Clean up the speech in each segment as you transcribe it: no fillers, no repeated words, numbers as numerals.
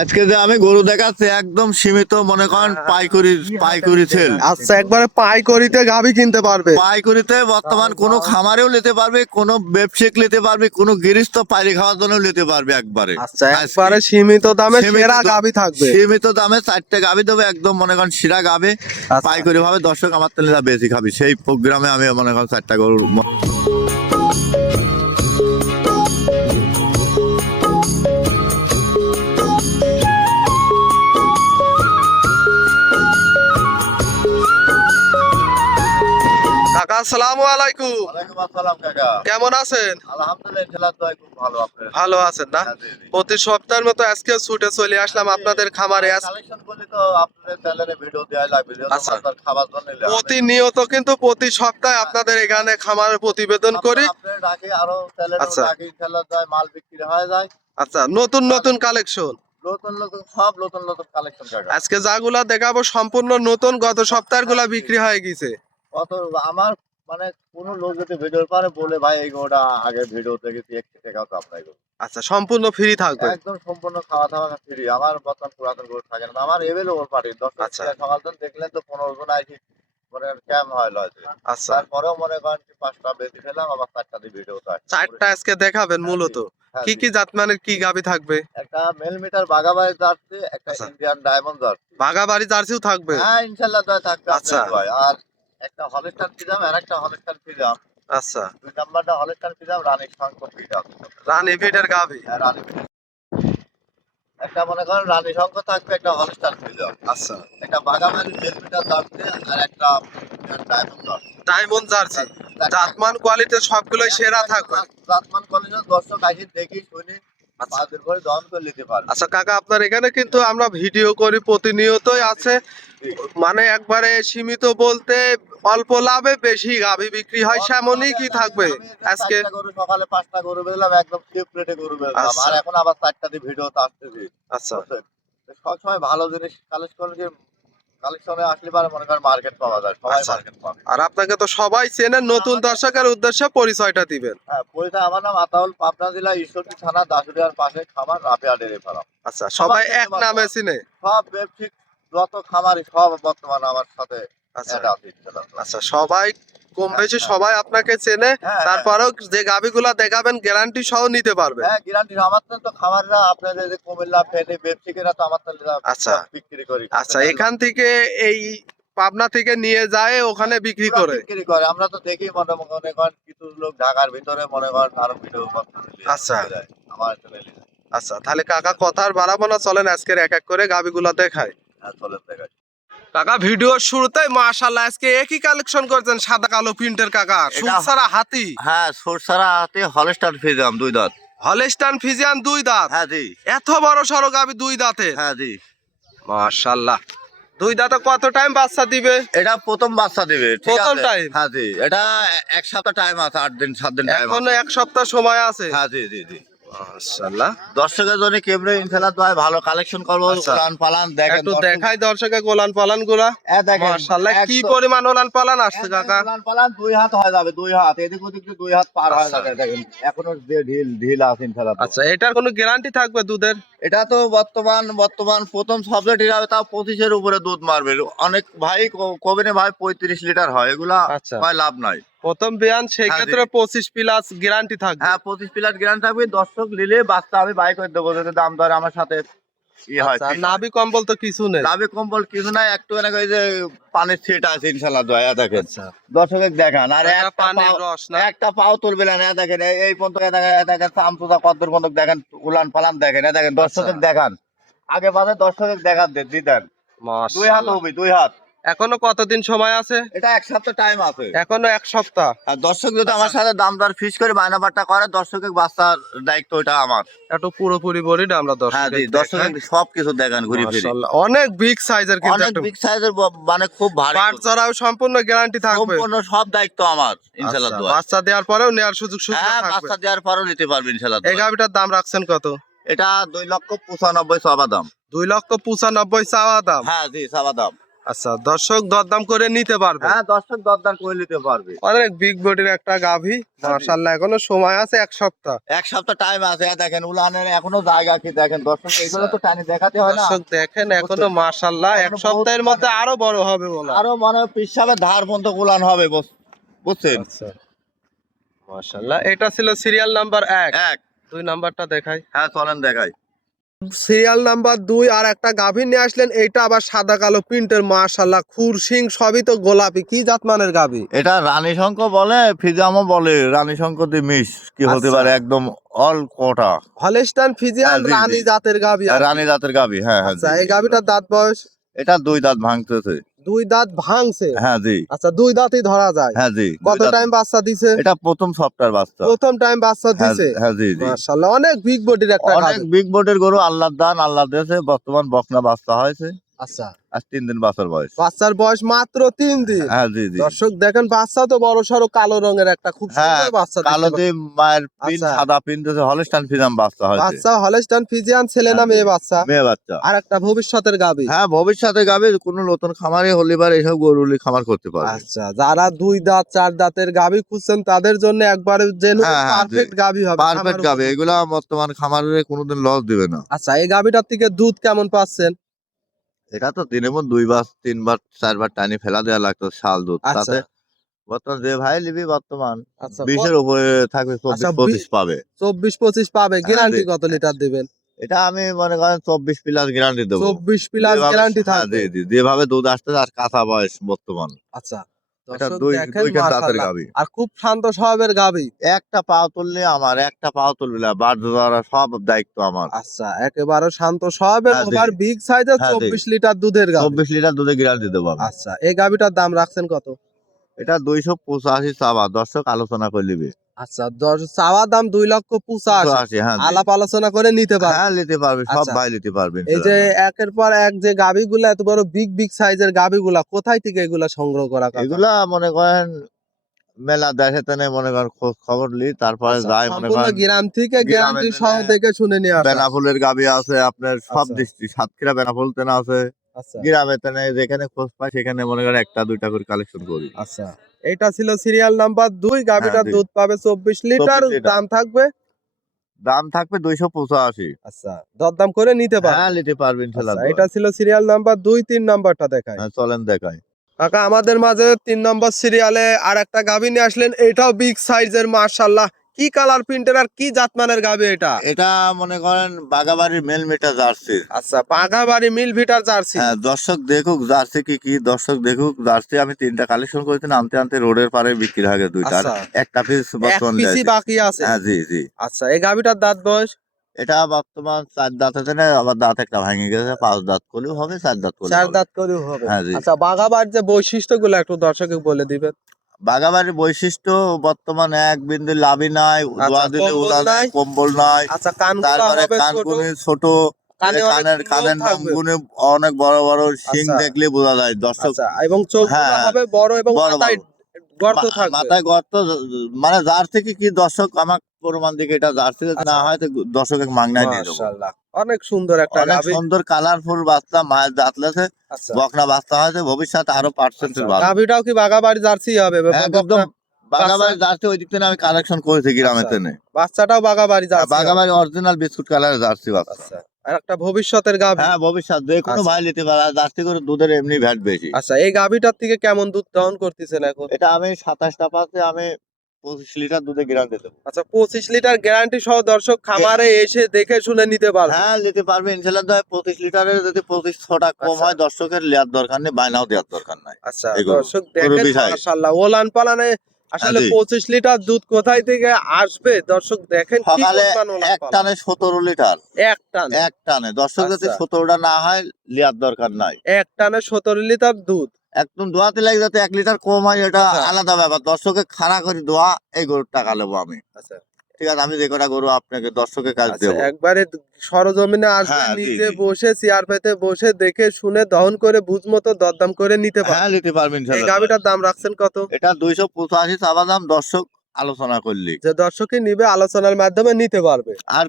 আজকে যে আমি গরু দেখাচ্ছি একদম সীমিত, মনে করেন পাইকারি সেল। আচ্ছা, একবারে পাইকারিতে গাভী কিনতে পারবে। পাইকারিতে বর্তমান কোনো খামারেও নিতে পারবে, কোনো ব্যবসায়িক নিতে পারবে, কোনো গৃহস্থ পাইরি খাওয়ার জন্য নিতে পারবে একবারে। আচ্ছা, আজকে একবারে সীমিত দামে সীমিত সেরা দাম- গাভী থাকবে। সীমিত দামে 4টে গাভী দেবো, একদম মনে করেন শিরা গাভী। আচ্ছা। পাইকারি ভাবে দর্শক আমার তেলে বেশি খাবি, সেই প্রোগ্রামে আমি মনে করেন 4টা গরুর কাকা আসসালামু আলাইকুম, ওয়ালাইকুম আসসালাম কাকা। কেমন আছেন? আলহামদুলিল্লাহ খুব ভালো। আপনার ভালো আছেন না? প্রতি সপ্তাহের মতো আজকে ছুটে চলে আসলাম আপনাদের খামারে। কালেকশন করলে তো আপনাদের চ্যানেলে ভিডিও দেওয়া লাগবে, আচ্ছা। খাবার জন্য প্রতিনিয়ত কিন্তু প্রতি সপ্তাহে আপনাদের এখানে খামারের প্রতিবেদন করি। আপনার ডাকে আরো চ্যানেলে আচ্ছা। ডাকে ইনশাআল্লাহ যায়, মাল বিক্রি হয়ে যায়। আচ্ছা, নতুন নতুন কালেকশন নতুন সব নতুন কালেকশন কাকা। আজকে যাগুলা দেখাবো সম্পূর্ণ নতুন, গত সপ্তাহের গুলা বিক্রি হয়ে গেছে। কত আমার মানে কোন লোক যদি ভিডিওর পরে বলে ভাই এই গোটা আগে ভিডিও দেখেছি 1 টাকাও তো আপনাই আচ্ছা, সম্পূর্ণ ফ্রি থাকবে। একদম সম্পূর্ণ খাওয়া দাওয়া ফ্রি। আমার বর্তমান পুরাতন গরু থাকে না, আমার এভেলেবল পার্টি 10 আচ্ছা। সকাল দিন দেখলেন তো 15 জন আইছি মনে ক্যাম্প হয় লজে। আচ্ছা, তারপরেও মনে করেন 5টা বেশি ফেলাম, আবার 4টা দিয়ে ভিডিও হয়। 4টা আজকে দেখাবেন মূলত। কি কি জাতমানের কি গাভী থাকবে? একটা মেল মিটার বাগাবাড়ি জার্সি, একটা আচ্ছা। Indian diamond jersey. বাগাবাড়ি জার্সিও থাকবে। হ্যাঁ ইনশাআল্লাহ থাকবে। আচ্ছা। আপনার ভাই আর একটা হলস্টার ফিজাম আর একটা হলস্টার ফিজাম। আচ্ছা, 2 নাম্বারটা হলস্টার ফিজাম রানী শঙ্কর ফিজাম। রানী ফিডের গাভী। হ্যাঁ রানী ফিজাম। একটা মনে করেন রানী শঙ্কর থাকবে, একটা হলস্টার ফিজাম। আচ্ছা, একটা বাগাবাড়ি মেল মিটার জার্সি আর একটা Indian diamond jersey. Diamond jersey. জাতমান কোয়ালিটির সবগুলোই সেরা থাকবে। জাতমান কলেজের দর্শক আসি দেখি শুনি আচ্ছা। বাদের করে দহন করে নিতে পারবে। আচ্ছা কাকা, আপনার এখানে কিন্তু আমরা ভিডিও করি প্রতিনিয়তই আছে, মানে একবারে সীমিত বলতে অল্প লাভে বেশি গাভী বিক্রি হয়, সেমনই কি থাকবে আজকে? গরু সকালে 5টা গরু বেচলাম, একদম চিপ রেটে গরু বেচলাম। আচ্ছা। আর এখন আবার 4টা দিয়ে ভিডিওতে আসতেছি। আচ্ছা, সবসময় ভালো জিনিস কালেকশনে আসলে পারে মনে করেন মার্কেট পাওয়া যায়, সবাই আচ্ছা। মার্কেট পাবে। আর আপনাকে তো সবাই চেনেন, নতুন দর্শকের উদ্দেশ্যে পরিচয়টা দিবেন। হ্যাঁ পরিচয়, আমার নাম আতাউল, পাবনা জেলা ঈশ্বরদী থানা দাসুরিয়ার পাশে খামার রাফিয়া ডেয়ারি ফার্ম। আচ্ছা, সবাই এক নামে চিনে। সব ব্যবসায়িক যত খামারি সব বর্তমানে আমার সাথে আচ্ছা। add আছে ইনশাআল্লাহ। আচ্ছা, সবাই কম বেশি সবাই আপনাকে চেনে। হ্যাঁ, তারপরেও যে গাভীগুলা দেখাবেন গ্যারান্টি সহ নিতে পারবে। হ্যাঁ গ্যারান্টি। আমার তো খামাররা আপনাদের যে কুমিল্লা ফেনী ব্যবসায়ীরা তো আমার তো আচ্ছা। বিক্রি করি। আচ্ছা, এখান থেকে এই পাবনা থেকে নিয়ে যায় ওখানে বিক্রি পুরা করে। বিক্রি করে। আমরা তো দেখি মনে করেন কিছু লোক ঢাকার ভিতরে মনে করেন আরো ভিডিও আচ্ছা। আমার চ্যানেলে। আচ্ছা, তাহলে কাকা কথা আর বাড়াবো না, চলেন আজকের এক এক করে গাভীগুলা দেখাই। হ্যাঁ চলেন দেখাই। কাকা ভিডিওর শুরুতেই মাশাআল্লাহ আজকে একই কালেকশন করছেন, সাদা কালো প্রিন্টের কাকা, সুরসারা হাতি। হ্যাঁ সরসারা হাতে হলস্টার ফিজাম 2 দাঁত। হলস্টাইন ফ্রিজিয়ান 2 দাঁত। হ্যাঁ জি। এত বড় সড়ো গাভী 2 দাঁতে। হ্যাঁ জি। মাশাআল্লাহ। 2 দাঁতে কত টাইম বাচ্চা দিবে? এটা প্রথম বাচ্চা দিবে, ঠিক প্রথম আছে? time? হ্যাঁ জি। এটা 1 সপ্তাহ টাইম আছে, 8 দিন 7 দিন টাইম আছে। এখনো 1 সপ্তাহ সময় আছে। হ্যাঁ জি জি জি। মাশাআল্লাহ। দর্শকের জন্য কেমনে ইনশাআল্লাহ ভাই ভালো কালেকশন করবো। আচ্ছা। কোরআন পালান দেখেন একটু দর্শক। দেখাই দর্শকে গোলান পালান গুলা। দেখেন মাশাআল্লাহ, কি একদম- পরিমাণ ওলান পালান আসছে কাকা। কোরআন পালান 2 হাত হয়ে যাবে, 2 হাত এদিক ওদিক দিয়ে 2 হাত পার হয়ে আচ্ছা। যাবে। দেখেন এখনো যে ঢিল আছে ইনশাআল্লাহ। আচ্ছা, এটার কোনো গ্যারান্টি থাকবে দুধের? এটা তো বর্তমান প্রথম সবজেক্ট হিসাবে তাও 25-এর উপরে দুধ মারবে। অনেক ভাই কবিনে ভাই 35 লিটার হয়, এগুলা আচ্ছা। ভাই লাভ নাই। প্রথম বিয়ান সেই হ্যাঁ, ক্ষেত্রে 25 প্লাস গ্যারান্টি থাকবে। হ্যাঁ 25 প্লাস গ্যারান্টি থাকবে। দর্শক নিলে বাচ্চা আমি বাই করে দেবো যদি দাম দরে আমার সাথে হয়। আচ্ছা, নাভি কম্বল তো কিছু নেই। লাভে কম্বল কিছু নাই, একটু এনে ওই যে পানির ছিট আছে ইনশাআল্লাহ দয়া দেখেন। আচ্ছা। দর্শকের দেখান আর এটা পানির রস না? একটা পাও তুলবে না। দেখেন এই পর্যন্ত দেখেন চামচুদা কদ্দুর পর্যন্ত দেখেন, উলান পালান দেখেন। দেখেন দর্শকের দেখান, আগে বাদে দর্শকের দেখান দিতেন। 2 হাত মাশাআল্লাহ। হবে, 2 হাত। এখনো কতদিন সময় আছে? এটা 1 সপ্তাহ টাইম আছে। এখনো 1 সপ্তাহ। আর দর্শক যদি আমার সাথে দাম দর ফিস করে বায়নাবারটা করে, দর্শকের বাচ্চার দায়িত্ব এটা আমার। একটু পুরোপুরি বডিটা আমরা হ্যাঁ জি, দর্শকের দর্শকের সবকিছু দেখান ঘুরে ফিরে। মাশাআল্লাহ, অনেক বিগ সাইজের কিন্তু অনেক একটা বিগ সাইজের, মানে খুব ভারী। পাট চড়াও সম্পূর্ণ গ্যারান্টি থাকবে। সম্পূর্ণ সব দায়িত্ব আমার ইনশাআল্লাহ আচ্ছা, দোয়া। বাচ্চা দেওয়ার পরেও নেওয়ার সুযোগ সুবিধা হ্যাঁ থাকবে। বাচ্চা দেওয়ার পরও নিতে পারবে ইনশাআল্লাহ এই দোয়া। গাভিটার দাম রাখছেন কত? এটা 2,95,000 চাওয়া দাম। 2,95,000 চাওয়া দাম। হ্যাঁ জি চাওয়া দাম। আচ্ছা, দর্শক দরদাম করে নিতে পারবে। হ্যাঁ, দর্শক দরদাম করে নিতে পারবে। অনেক বিগ বডির একটা গাভী, মাশাআল্লাহ। এখনো সময় আছে 1 সপ্তাহ। এক সপ্তাহ টাইম আছে। দেখেন উলানের এখনো জায়গা কি দেখেন দর্শক, এগুলো তো টানি দেখাতে হয় না। দর্শক দেখেন এখনো মাশাআল্লাহ 1 সপ্তাহের মধ্যে আরো বড় হবে বলা। আরো মানে পিসাবের ধার পর্যন্ত উলান হবে, বুঝছেন? আচ্ছা, মাশাআল্লাহ। এটা ছিল সিরিয়াল নাম্বার 1। এক 2 নাম্বারটা দেখাই। হ্যাঁ, চলেন দেখাই। সিরিয়াল নাম্বার 2 আর একটা গাভী নিয়ে আসলেন। এইটা আবার সাদা কালো প্রিন্টের, মাশাআল্লাহ। খুর সিং সবই তো গোলাপি। কি জাতমানের গাভী? এটা রানী শঙ্খ বলে, ফিজামও বলে। রানী শঙ্খ দিয়ে মিশ কি হতে আচ্ছা। পারে, একদম অল কোটা। হলস্টাইন ফিজিয়ান হ্যাঁ, জি, রানী জি। জাতের গাভী। রানী জাতের গাভী, হ্যাঁ হ্যাঁ। আচ্ছা, জি, এই জি। গাভীটার দাঁত বয়স? এটা 2 দাঁত ভাঙতেছে। 2 দাঁত ভাঙছে। হ্যাঁ জি। আচ্ছা, 2 দাঁতই ধরা যায়। হ্যাঁ জি। কত টাইম বাচ্চা দিছে? এটা প্রথম সপ্তাহের বাচ্চা। প্রথম টাইম বাচ্চা হ্যাঁ দিছে। হ্যাঁ, জি জি। মাশাআল্লাহ, অনেক বিগ বডির একটা অনেক গাভী। বিগ বোর্ডের গরু, আল্লাহর দান, আল্লাহ দিয়েছে। বর্তমান বকনা বাচ্চা হয়েছে। আচ্ছা, আর 3 দিন বাচ্চার বয়স। বাচ্চার বয়স মাত্র 3 দিন। হ্যাঁ জি জি। দর্শক দেখেন, বাচ্চা তো বড় সড়ো কালো রঙের একটা খুব হ্যাঁ, সুন্দর বাচ্চা। কালো দিয়ে মায়ের পিন, আচ্ছা। সাদা পিন দিয়েছে। হলস্টাইন ফিজাম বাচ্চা হয়েছে। বাচ্চা হলস্টাইন ফিজিয়ান, ছেলে না হ্যাঁ, মেয়ে বাচ্চা? মেয়ে বাচ্চা। আর একটা ভবিষ্যতের গাভী। হ্যাঁ, ভবিষ্যতে গাবে কোনো নতুন খামারে হলে পারে এসব গরুলি খামার করতে পারবে। আচ্ছা, যারা 2 দাঁত 4 দাঁতের গাভী খুঁজছেন তাদের জন্য একবারে হ্যাঁ, হ্যাঁ, পারফেক্ট গাভী হবে। পারফেক্ট খামার গাবে। উপযোগী। এগুলা বর্তমান খামারে কোনোদিন লস দিবে না। আচ্ছা, এই গাভীটার থেকে দুধ কেমন পাচ্ছেন? এটা তো দিনে মধ্যে 2 বার 3 বার 4 বার টানি ফেলা দেওয়া লাগতো শাল দুধ। আচ্ছা। তাতে বর্তমান যে ভাই নিবি বর্তমান আচ্ছা, 20 এর উপরে থাকবে, আচ্ছা, 24-25 পাবে। 24-25 পাবে। হ্যাঁ, গ্যারান্টি জি। কত লিটার দিবেন? এটা আমি মনে করেন 24 প্লাস গ্যারান্টি দেবো। 24 প্লাস যেভাবে- গ্যারান্টি হ্যাঁ, থাকবে। জি জি। যেভাবে দুধ আসতেছে আর কাঁচা বয়স বর্তমান। আচ্ছা, এটা দর্শক 2 দেখেন, 2 দাঁতের মাশাআল্লাহ। গাবি। আর খুব শান্ত স্বভাবের গাভী। একটা পাও তুললে আমার, একটা পাও তুলবে না। বাদ দেওয়ার সব দায়িত্ব আমার। আচ্ছা, একেবারে শান্ত স্বভাবের, হ্যাঁ, জি। ওভার বিগ সাইজের, হ্যাঁ, জি। 24 লিটার দুধের গাভী। 24 লিটার দুধে গ্যারান্টি দেবো আমি। আচ্ছা, এই গাভীটার দাম রাখছেন কত? এটা 285 চাওয়া, দর্শক আলোচনা করে নিবে। আচ্ছা, চাওয়া দাম 2,85,000। 85, হ্যাঁ জি। আলাপ আলোচনা করে নিতে পারবে। হ্যাঁ, নিতে পারবে, সব আচ্ছা। ভাই নিতে পারবে এই যে ইনশাআল্লাহ। একের পর এক যে গাভীগুলা, এত বড় বিগ বিগ সাইজের গাভীগুলা কোথায় থেকে এগুলা সংগ্রহ করা? কাকা? এগুলা মনে করেন মেলা দেখে তেনে মনে করেন খোঁজ খবর লি, তারপরে আচ্ছা, যাই মনে সম্পূর্ণ করেন। গ্রাম থেকে গ্রামে গ্যারান্টি সহ তেনে দেখে শুনে নিয়ে আসা। বেনাফুলের গাবি আছে, আপনার সব আচ্ছা। ডিস্ট্রিক্ট সাতক্ষীরা বেনাফুল তেনা আছে। আচ্ছা, গ্রামে তেনে যেখানে খোঁজ পাই সেখানে মনে করেন 1টা 2টা করে কালেকশন করি। আচ্ছা। এটা ছিল সিরিয়াল নাম্বার 2। গাভীটার জি। দুধ পাবে 24 লিটার। 24 লিটার। দাম থাকবে? দাম থাকবে 285। আচ্ছা, দরদাম করে নিতে পারবে। হ্যাঁ, নিতে পারবে ইনশাআল্লাহ। আচ্ছা, এটা ছিল সিরিয়াল নাম্বার 2। 3 নাম্বারটা দেখায়। হ্যাঁ, চলেন দেখাই। কাকা, আমাদের মাঝে 3 নম্বর সিরিয়ালে আর একটা গাভী নিয়ে আসলেন। এটাও বিগ সাইজের, মাশাআল্লাহ। কি কালার প্রিন্টের আর কি জাতমানের গাভী এটা? এটা মনে করেন বাগাবাড়ির মেল মিটা জার্সি। আচ্ছা, পাগাবাড়ি মিল ভিটার জার্সি। হ্যাঁ, দর্শক দেখুক জার্সি কি কি, দর্শক দেখুক জার্সি। আমি 3টা কালেকশন করেছি, আনতে আনতে রোডের পারে বিক্রি হয়ে গেছে 2টা। আচ্ছা। একটা পিস এক বর্তমান পিসি যাইছে। বাকি আছে। হ্যাঁ জি জি। আচ্ছা, এই গাভীটার দাঁত বয়স? এটা বর্তমান 4 দাঁত আছে না, আবার দাঁত একটা ভেঙে গেছে। 5 দাঁত করলেও হবে, 4 দাঁত করলেও 4 হবে। দাঁত করেও হবে। হ্যাঁ, জি। আচ্ছা, বাঘাবাড়ির যে বৈশিষ্ট্যগুলো একটু দর্শককে বলে দিবেন। বাগাবাড়ির বৈশিষ্ট্য বর্তমান এক বিন্দু লাভি নাই, আচ্ছা, দোয়া দিলে কম্বল উড়া নাই? নাই, কম্বল নাই। আচ্ছা, কানগুলো তারপরে হবে ছোট। কানকুনি ছোট, কানে অনেক কানের লোম কানের থাকবে। নামগুনি অনেক বড় বড়, শিং আচ্ছা। দেখলে বোঝা যায় দর্শক। আচ্ছা, এবং চোখগুলো হ্যাঁ, হবে বড় এবং বড় মাথায় বড়। গর্ত থাকবে। মাথায় গর্ত, মানে জার্সি কি কি দর্শক আমার প্রমাণ দিকে এটা জার্সি যদি আচ্ছা। না হয় তো দর্শক মাগনায় দিয়ে দেবো। মাশাআল্লাহ, অনেক সুন্দর একটা অনেক গাভী। সুন্দর কালারফুল বাচ্চা, মায়ের দাঁত লেছে, আচ্ছা, বকনা বাচ্চা হয়েছে, ভবিষ্যতে আরো পার্সেন্টেজ আচ্ছা, বাড়বে। গাভীটাও কি বাঘাবাড়ি জার্সি হবে? একদম বাগাবাড়ি জার্সি, ওই দিক থেকে আমি কালেকশন করেছি গ্রামে আচ্ছা, তেনে। বাচ্চাটাও বাঘাবাড়ি জার্সি হবে। বাগাবাড়ি অরিজিনাল বিস্কুট কালারের জার্সি বাচ্চা। আচ্ছা, আর একটা ভবিষ্যতের গাভী। হ্যাঁ, ভবিষ্যৎ যে কোনো আচ্ছা। ভাই নিতে পারে। আর জার্সি করে দুধের এমনি ভ্যাট বেশি। আচ্ছা, এই গাভীটার থেকে কেমন দুধ দহন করতেছেন এখন? এটা আমি 27টা পাতে আমি 25 লিটার দুধে গ্যারান্টি দেবো। আচ্ছা, 25 লিটার গ্যারান্টি সহ দর্শক খামারে এসে দেখে শুনে নিতে পারবে। হ্যাঁ, নিতে পারবে ইনশাল্লাহ। 25 লিটারের যদি 2500 কম আচ্ছা। হয়, দর্শকের লেয়ার দরকার নেই, বায়নাও দেওয়ার দরকার নাই। আচ্ছা, এই গরু। দর্শক গরু দেখেন, বিষয়। মাশাআল্লাহ, ওলান পালানে আসলে জি। 25 লিটার দুধ কোথায় থেকে আসবে দর্শক দেখেন। কি সকালে পরিমাণ ওলান এক পালান। টানে 17 লিটার। এক টানে। এক টানে দর্শক যদি আচ্ছা। 17টা না হয়, লেয়ার দরকার নাই। এক টানে 17 লিটার দুধ। একদম দোয়াতে লাগে যাতে 1 লিটার কম হয়, এটা আচ্ছা। আলাদা ব্যাপার। দর্শকে খাড়া করে দোয়া, এই গরুর টাকা নেবো আমি। আচ্ছা, ঠিক আছে, আমি যে কটা গরু আপনাকে দর্শকের কাজ আচ্ছা, দেবো। একবারে সরজমিনে আসবে, হ্যাঁ, জি, নিজে জি। বসে চেয়ার পেতে বসে দেখে শুনে দহন করে বুঝমতো দরদাম করে নিতে পারবে। হ্যাঁ, নিতে পারবেন এই ইনশাল্লাহ। গাভীটার দাম রাখছেন কত? এটা 285 চাওয়া দাম, দর্শক আলোচনা করলি। যে দর্শকই নিবে আলোচনার মাধ্যমে নিতে পারবে। আর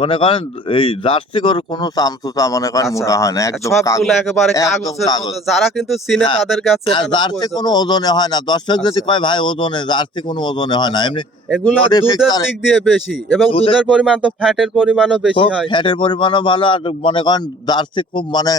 মনে করেন এই জার্সি গরু কোনো চামচুচা মনে করেন আচ্ছা। মোটা হয় না, একদম সবগুলো কাগজ। একেবারে একদম কাগজের কাগজ। মতো, যারা কিন্তু চিনে হ্যাঁ। তাদের কাছে আর এটা না জার্সি প্রয়োজন। কোনো ওজনে হয় না, দর্শক যদি আচ্ছা। কয় ভাই ওজনে, জার্সি কোনো ওজনে হয় না, আচ্ছা। এমনি এগুলা বডি দুধের ফিক্সারে দিক দিয়ে বেশি এবং দুধের দুধের পরিমাণ তো ফ্যাটের পরিমাণও বেশি খুব হয়। ফ্যাটের পরিমাণও ভালো, আর মনে করেন জার্সি খুব মানে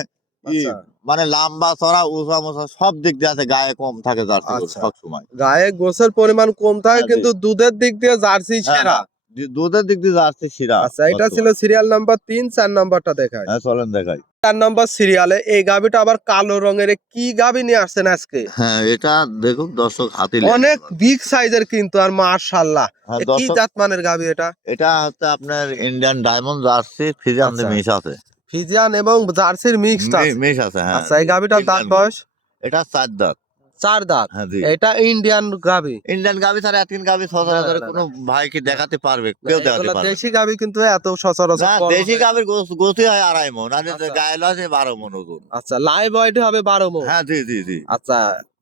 ই আচ্ছা মানে লম্বা চড়া উঁচা মোচা সব দিক দিয়ে আছে, গায়ে কম থাকে জার্সি গরু আচ্ছা। সব সময়। গায়ে গোছের পরিমাণ কম থাকে হ্যাঁ জি। কিন্তু দুধের দিক দিয়ে জার্সি হ্যাঁ সেরা। না, দুধের দিক দিয়ে জার্সি সেরা আচ্ছা, এটা ছিল বর্তমানে। সিরিয়াল নাম্বার 3, 4 নাম্বারটা দেখাই। হ্যাঁ চলেন দেখাই। 4 নাম্বার সিরিয়ালে এই গাবিটা আবার কালো রঙের। এ কি গাবি নিয়ে আসছেন আজকে? হ্যাঁ এটা দেখুন দর্শক হাতে অনেক বিগ সাইজের কিন্তু, আর মাশাআল্লাহ। হ্যাঁ এ কি দর্শক, জাত মানের গাবি এটা? এটা হচ্ছে আপনার ইন্ডিয়ান ডায়মন্ড জার্সি, ফিজিয়ান আচ্ছা। মিশ আছে। ফিজিয়ান এবং জার্সির মিক্সড আছে। মিশ আছে হ্যাঁ। আচ্ছা, এই গাবিটার দাঁত ইন্ডিয়ান বয়স? এটা 4 দাঁত। 4 দাঁত। হ্যাঁ জি। এটা ইন্ডিয়ান গাবি। ইন্ডিয়ান গাবি ছাড়া এতদিন গাবি না, সচরাচর না, কোনো না। ভাই কি না। দেখাতে পারবে? না, কেউ দেখাতে এগুলা পারবে দেশি গাবি কিন্তু এত সচরাচর না। বড় দেশি হয় না। গাবির গোছি হয় 2.5 মণ, আর আচ্ছা। গায়ে আছে 12 মণ ওজন। আচ্ছা, লাইভ ওয়েট হবে 12 মণ। হ্যাঁ জি জি জি। আচ্ছা,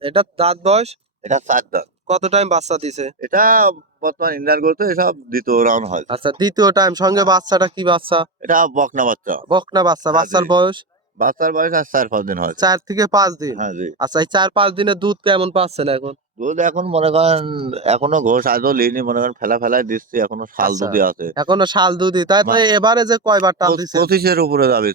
এটা দাঁত বয়স? এটা 4 দাঁত। কত টাইম বাচ্চা দিছে? এটা বর্তমান ইন্ডিয়ান গরু তো এসব দ্বিতীয় রাউন্ড হয়। আচ্ছা, দ্বিতীয় টাইম। সঙ্গে হ্যাঁ। বাচ্চাটা কি বাচ্চা? এটা বকনা বাচ্চা। বকনা বাচ্চা। হ্যাঁ বাচ্চার জি। বয়স? বাচ্চার বয়স আর 4-5 দিন হয়েছে। 4 থেকে 5 দিন। হ্যাঁ জি। আচ্ছা, এই 4-5 দিনের দুধ কেমন পাচ্ছেন এখন? দুধ এখন মনে করেন এখনো ঘোষ আজও লিনি, মনে করেন ফেলাই দিচ্ছি, এখনো শাল আচ্ছা, দুধই আছে। এখনো শাল দুধই। তাই তো এবারে যে কয়বার টান দিছে? 25-এর উপরে যাবে,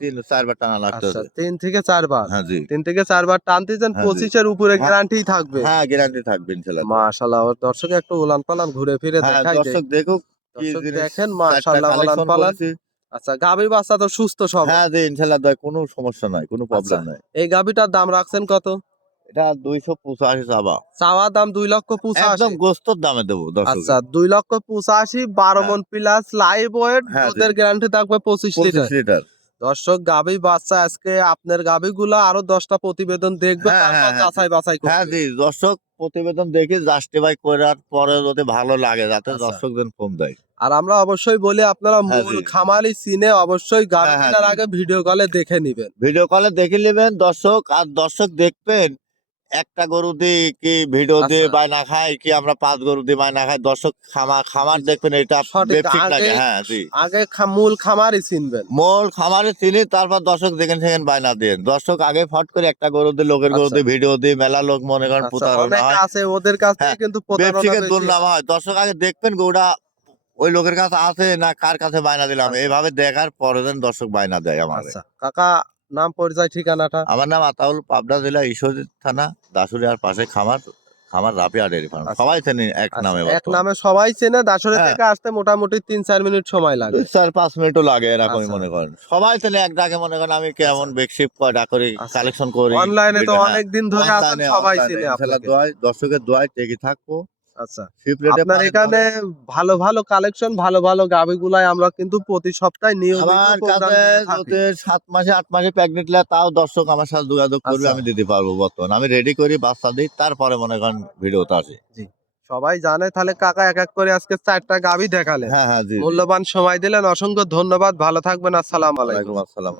3-4 বার টানা আচ্ছা, লাগতেছে। 3 থেকে 4 বার। হ্যাঁ জি। 3 থেকে 4 বার টান দিয়েছেন, হ্যাঁ জি। 25 এর উপরে হ্যাঁ, গ্যারান্টি থাকবে। হ্যাঁ গ্যারান্টি থাকবে ইনশাআল্লাহ। মাশাআল্লাহ। ওর দর্শক একটু উলান পালান ঘুরে ফিরে হ্যাঁ দেখাই দেই। দর্শক দেখুক কি দর্শক জিনিস। দেখেন, 4টা মাশাআল্লাহ উলান কালেকশন পালান। করেছি। আচ্ছা, গাভীর বাচ্চা তো সুস্থ সবল। হ্যাঁ জি ইনশাআল্লাহ দয়, কোনো সমস্যা নাই, কোনো আচ্ছা, প্রবলেম নাই। এই গাভীটার দাম রাখছেন কত? এটা 285 চাওয়া। চাওয়া দাম 2,85,000। একদম গোস্তর দামে দেবো আচ্ছা, দর্শক। 2,85,000, 12 হ্যাঁ। মণ প্লাস লাইভ ওয়েট, হ্যাঁ জি। দুধের গ্যারান্টি থাকবে 25 লিটার। 25 লিটার। দর্শক, গাভী বাচ্চা আজকে আপনার গাভীগুলা আরো 10টা প্রতিবেদন দেখবে, হ্যাঁ, তারপর হ্যাঁ, হ্যাঁ। যাচাই বাছাই হ্যাঁ করবে। জি দর্শক প্রতিবেদন দেখি জাস্টিফাই করার পরে যদি ভালো লাগে যাতে আচ্ছা। দর্শক যেন ফোন দেয়। আর আমরা অবশ্যই বলি, আপনারা হ্যাঁ মূল জি। খামারি চিনে অবশ্যই গাভী হ্যাঁ, হ্যাঁ কেনার জি। আগে ভিডিও কলে দেখে নিবেন। ভিডিও কলে দেখে নেবেন দর্শক, আর দর্শক দেখবেন একটা গরু দিয়ে কি ভিডিও দিয়ে আচ্ছা। বায়না খায়, কি আমরা 5 গরু দিয়ে বায়না খাই, দর্শক খামার জি, জি। দেখবেন এটা সঠিক। বেপসিক আগে লাগে। হ্যাঁ জি। আগে মূল খামারই চিনবেন। মূল খামারে চিনি, তারপর দর্শক দেখেন সেখানে বায়না দেন। দর্শক আগে ফট করে একটা গরু দিয়ে, লোকের গরু আচ্ছা। দিয়ে ভিডিও দিয়ে মেলা লোক মনে করেন আচ্ছা, প্রতারণা অনেক হয়। আছে ওদের কাছ থেকে হ্যাঁ, কিন্তু প্রতারণা বেপসিকের বেশি দুর্নাম হয়। হয়। দর্শক আগে দেখবেন গরুটা ওই লোকের কাছে আছে না কার কাছে বায়না দিলাম, আচ্ছা। এইভাবে দেখার পরে যেন দর্শক বায়না দেয় আমারে। আচ্ছা, কাকা নাম পরিচয় ঠিকানাটা? আমার নাম আতাউল, পাবনা জেলা ঈশ্বরদী থানা দাসুরিয়ার পাশে খামার রাফিয়া ডেয়ারি ফার্ম। আচ্ছা। সবাই চেনে এক আচ্ছা, নামে এক বর্তমানে। নামে সবাই চেনে। দাসুরি হ্যাঁ। থেকে আসতে মোটামুটি 3-4 মিনিট সময় লাগে। 2-4-5 মিনিটও লাগে এরকমই আচ্ছা। মনে করেন। সবাই চেনে এক ডাকে, মনে করেন আমি কেমন আচ্ছা। বেকশিপ কয়টা করি আচ্ছা। কালেকশন করি। অনলাইনে তো হ্যাঁ, অনেক দিন ধরে আছেন, অনলাইনে সবাই চিনে ইনশাআল্লাহ আপনাকে। দোয়ায়, দর্শকের দোয়ায় টেকে থাকবো। আচ্ছা, শিপ রেটে আপনার এখানে ভালো ভালো কালেকশন, ভালো ভালো গাভীগুলাই আমরা কিন্তু প্রতি সপ্তাহে নিয়মিত আমার প্রোগ্রাম কাছে দিয়ে থাকি। যদি 7 মাসে 8 মাসে প্রেগনেন্ট লে তাও দর্শক আমার সাথে যোগাযোগ করবে, আচ্ছা। আমি দিতে পারবো। বর্তমানে আমি রেডি করি, বাচ্চা দিই, তারপরে মনে করেন ভিডিওতে আসি। জি, সবাই জানে। তাহলে কাকা এক এক করে আজকে 4টা গাভী দেখালেন। হ্যাঁ হ্যাঁ জি জি। মূল্যবান সময় দিলেন, অসংখ্য ধন্যবাদ। ভালো থাকবেন। আসসালামু আলাইকুম। ওয়ালাইকুম আসসালাম।